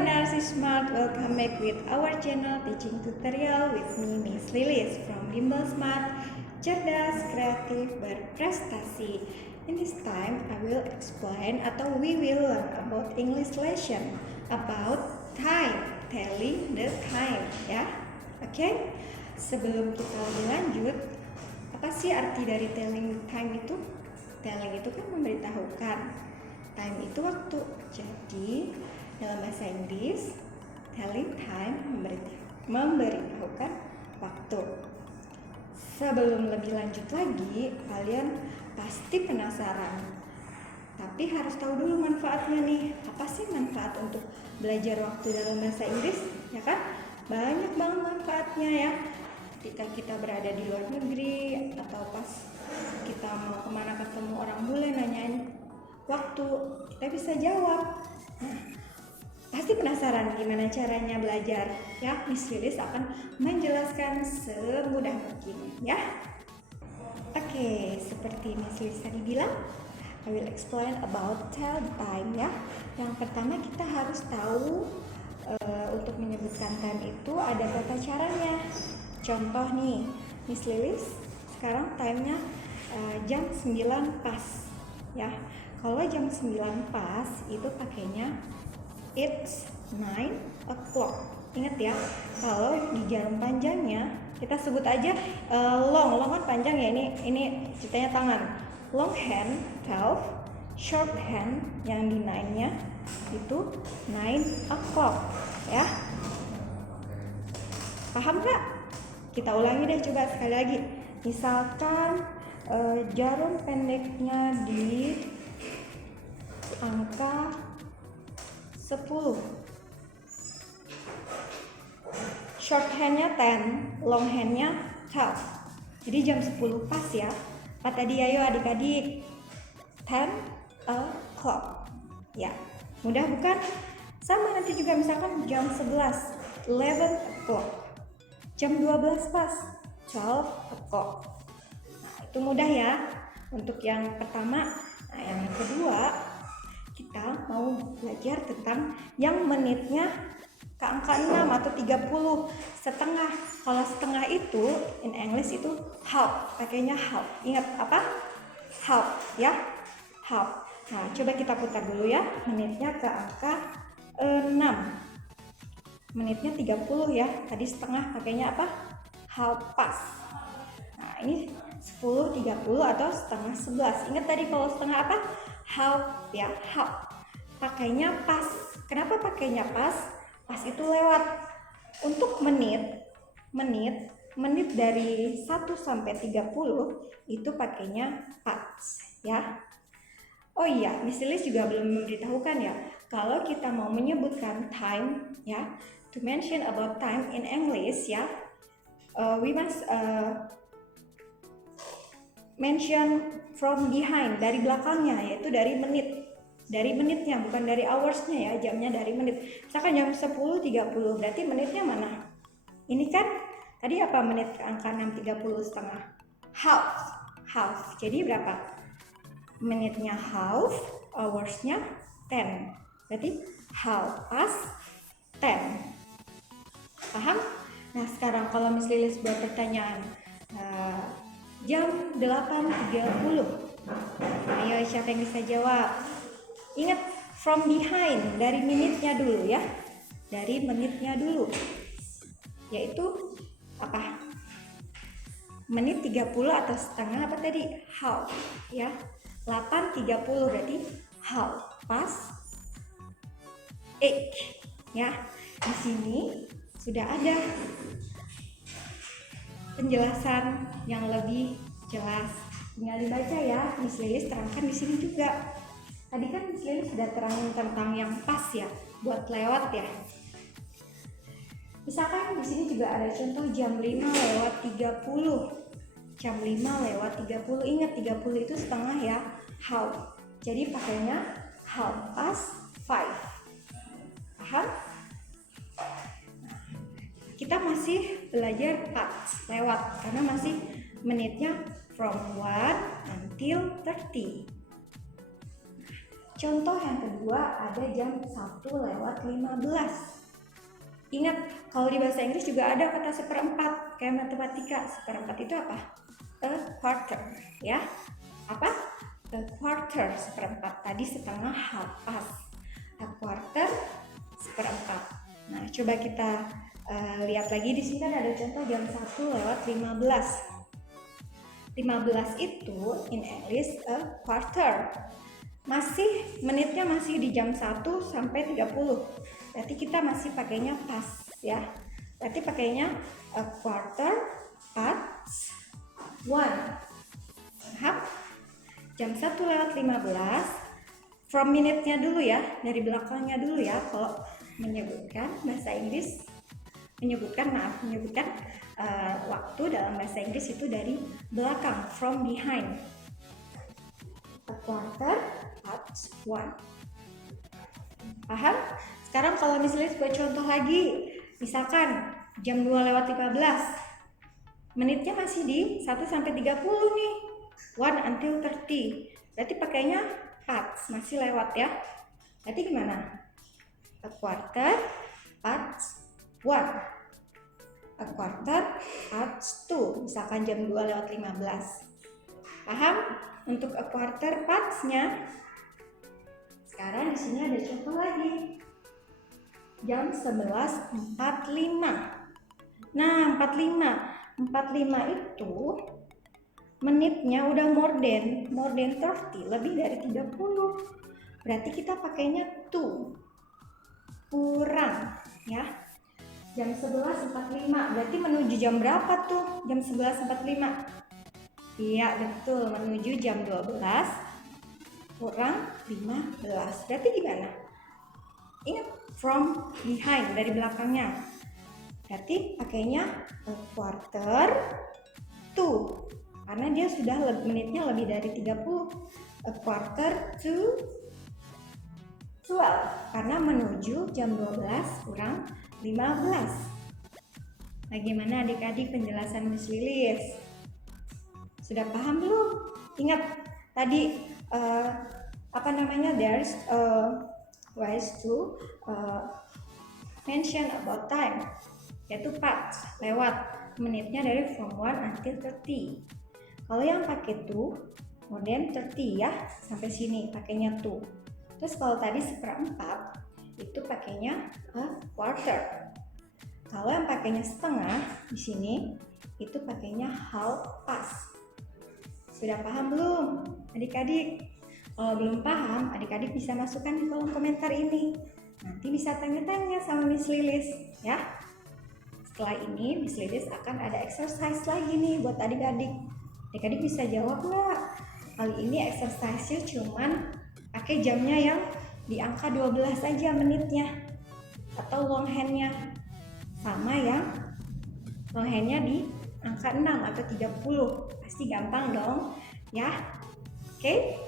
Generasi Smart, welcome back with our channel Teaching Tutorial with me, Miss Lilis from Bimbel Smart, cerdas, kreatif, berprestasi. In this time, I will explain atau we will learn about English lesson about time, telling the time, ya. Oke, sebelum kita lebih lanjut, apa sih arti dari telling time itu? Telling itu kan memberitahukan, time itu waktu. Jadi dalam bahasa Inggris, telling time memberitahukan waktu. Sebelum lebih lanjut lagi, kalian pasti penasaran. Tapi harus tahu dulu manfaatnya nih. Apa sih manfaat untuk belajar waktu dalam bahasa Inggris? Ya kan? Banyak banget manfaatnya ya. Ketika kita berada di luar negeri atau pas kita mau kemana ketemu orang bule nanyain waktu, kita bisa jawab. Nah, pasti penasaran gimana caranya belajar ya. Miss Lilis akan menjelaskan semudah mungkin ya. Oke, seperti Miss Lilis tadi bilang, I will explain about tell time ya. Yang pertama kita harus tahu untuk menyebutkan time itu ada tata caranya. Contoh nih, Miss Lilis sekarang time-nya jam 9 pas ya. Kalau jam 9 pas itu pakainya it's 9 o'clock. Ingat ya, kalau di jarum panjangnya kita sebut aja long kan panjang ya, ini ceritanya tangan. Long hand 12, short hand yang di 9-nya itu 9 o'clock ya. Paham gak? Kita ulangi deh coba sekali lagi. Misalkan jarum pendeknya di angka 10, short handnya 10, long handnya 12. Jadi jam 10 pas ya. Apa tadi ayo adik-adik? 10 o'clock ya. Mudah bukan? Sama nanti juga misalkan jam 11, 11 o'clock. Jam 12 pas, 12 o'clock. Nah, itu mudah ya untuk yang pertama. Nah, yang kedua, kita mau belajar tentang yang menitnya ke angka 6 atau 30, setengah. Kalau setengah itu in English itu half, pakainya half. Ingat apa? Half ya, half. Nah, coba kita putar dulu ya, menitnya ke angka 6. Menitnya 30 ya, tadi setengah pakainya apa? Half past. Nah, ini 10, 30 atau setengah 11. Ingat tadi kalau setengah apa? Half ya, half. Pakainya pas. Kenapa pakainya pas? Pas itu lewat. Untuk menit dari 1 sampai 30 itu pakainya past ya. Oh iya, Miss Lilis juga belum memberitahukan ya, kalau kita mau menyebutkan time ya, to mention about time in English ya, we must mention from behind, dari belakangnya, yaitu dari menitnya, bukan dari hoursnya ya, jamnya dari menit. Misalkan jam 10.30, berarti menitnya mana? Ini kan tadi apa, menit ke angka 6.30 setengah, half. Jadi berapa? Menitnya half, hoursnya 10. Berarti half past 10. Paham? Nah, sekarang kalau Miss Lilis buat pertanyaan, jam 8.30. Ayo, siapa yang bisa jawab? Ingat, from behind, dari menitnya dulu ya. Dari menitnya dulu. Yaitu apa? Menit 30 atau setengah apa tadi? Half ya. 8.30 berarti half past 8 ya. Di sini sudah ada penjelasan yang lebih jelas. Tinggal dibaca ya. Miss Lilis terangkan di sini juga. Tadi kan Miss Lilis sudah terangin tentang yang pas ya, buat lewat ya. Misalkan di sini juga ada contoh jam 5:30. Jam 5:30. Ingat 30 itu setengah ya, half. Jadi pakainya half past 5. Paham? Kita masih belajar past, lewat, karena masih menitnya from 1 until 30. Contoh yang kedua ada jam 1:15. Ingat, kalau di bahasa Inggris juga ada kata seperempat, kayak matematika. Seperempat itu apa? A quarter, ya. Apa? A quarter, seperempat. Tadi setengah, half past. A quarter, seperempat. Nah, coba kita lihat lagi di sini kan ada contoh jam 1:15. 15 itu in English a quarter. Menitnya masih di jam 1 sampai 30. Berarti kita masih pakainya past, ya. Berarti pakainya a quarter past 1. Paham? Jam 1:15. From minute-nya dulu ya, dari belakangnya dulu ya. Kalau menyebutkan bahasa Inggris, menyebutkan waktu dalam bahasa Inggris itu dari belakang, from behind. A quarter past 1. Paham? Sekarang kalau misalnya buat contoh lagi, misalkan jam 2:15, menitnya masih di 1 sampai 30 nih, 1 until 30. Berarti pakainya past, masih lewat ya. Berarti gimana? A quarter past 1. A quarter past 2. Misalkan jam 2:15. Paham? Untuk a quarter past-nya. Sekarang di sini ada contoh lagi. Jam 11:45. Nah, 45 itu menitnya udah more than 30, lebih dari 30. Berarti kita pakainya to. Kurang, ya. Jam 11:45. Berarti menuju jam berapa tuh? Jam 11:45. Iya, betul, menuju jam 12 kurang 15. Berarti gimana? Ingat, from behind, dari belakangnya. Berarti pakainya a quarter to, karena dia sudah menitnya lebih dari 30. A quarter to 12, karena menuju jam 12 kurang 15. Bagaimana adik-adik penjelasan Miss Lilis? Sudah paham belum? Ingat tadi there's ways to mention about time, yaitu past, lewat, menitnya dari from 1 until 30. Kalau yang pakai to, more than 30 ya, sampai sini pakainya to. Terus kalau tadi seperempat, itu pakainya a quarter. Kalau yang pakainya setengah di sini, itu pakainya half past. Sudah paham belum adik-adik? Kalau belum paham, adik-adik bisa masukkan di kolom komentar ini. Nanti bisa tanya-tanya sama Miss Lilis ya. Setelah ini Miss Lilis akan ada exercise lagi nih buat adik-adik. Adik-adik bisa jawab nggak? Kali ini exercise-nya cuman pakai jamnya yang di angka 12 aja menitnya, atau long hand-nya. Sama yang long hand-nya di angka 6 atau 30. Pasti gampang dong ya. Oke?